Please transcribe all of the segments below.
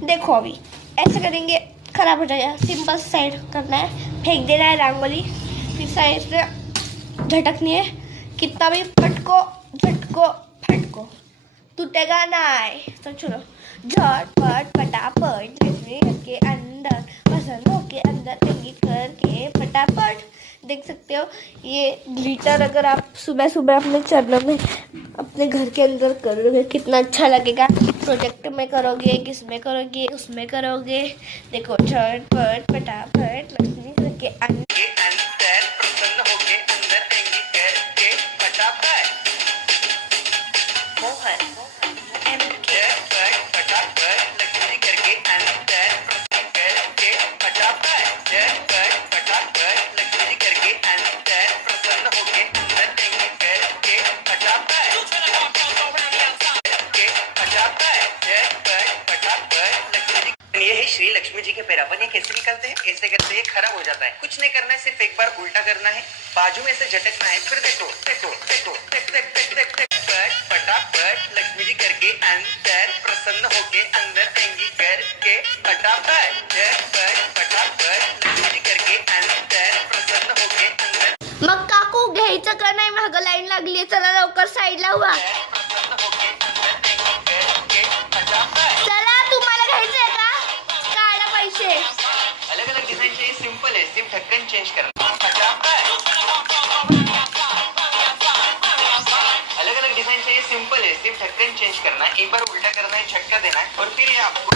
देखो अभी ऐसे करेंगे, खराब हो जाएगा। सिंपल साइड करना है, फेंक देना है रंगोली, फिर साइड से झटकनी है। कितना भी फटको झटको फटको टूटेगा नहीं। तो चलो, झटपट फटाफट लक्ष्मी के अंदर पसंद हो के अंदर इंगित करके फटाफट। देख सकते हो ये ग्लिटर अगर आप सुबह सुबह अपने चरणों में अपने घर के अंदर करोगे कितना अच्छा लगेगा। प्रोजेक्ट में करोगे, किस में करोगे, उसमें करोगे। देखो झटपट फटाफट लक्ष्मी के अंदर प्रसन्न होके अंदर इंगित करके फटाफट। मोहन फटाफट लक्ष्मी करके अंदर प्रसन्न करके फटाफट। फटाफट लक्ष्मी करके अंदर प्रसन्न होके अंदर इंगित करके फटाफट। ये है श्री लक्ष्मी जी के पैरापन। ये कैसे निकलते हैं? ऐसे करते हैं, खराब हो जाता है। कुछ नहीं करना है, सिर्फ एक बार उल्टा करना है, बाजू में से झटकना है, फिर देखो देखो देखो फटाफट लक्ष्मी जी करके अंदर प्रसन्न होके अंदर आएंगी करके फटाफट। फटाफट लक्ष्मी जी करके अंदर प्रसन्न होके अंदर। मग काकू घ्यायचं का नाही? मागं लाईन लागली, चला लवकर साईडला हुआ। चला, तुम्हाला घ्यायचंय का? काढा पैसे। अलग अलग डिजाइन चाहिए, सिंपल है, सिर्फ ढक्कन चेंज करना। अलग अलग डिजाइन चाहिए, सिंपल है, सिर्फ ढक्कन चेंज करना है। एक बार उल्टा करना है, झटका देना है और फिर ये आपको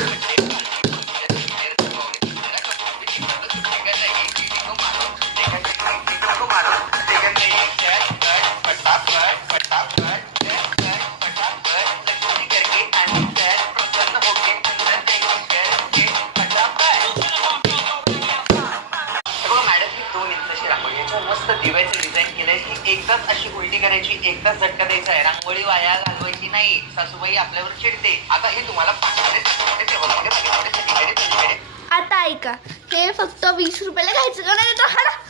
दिव्याचं डिझाईन केलंय की एकदाच अशी उलटी करायची, एकदाच झटका द्यायचा आहे, रांगोळी वाया घालवायची नाही। सासूबाई आपल्यावर चिडते। आता हे तुम्हाला आता ऐका, ते फक्त 20 रुपयाला घ्यायचं का नाही?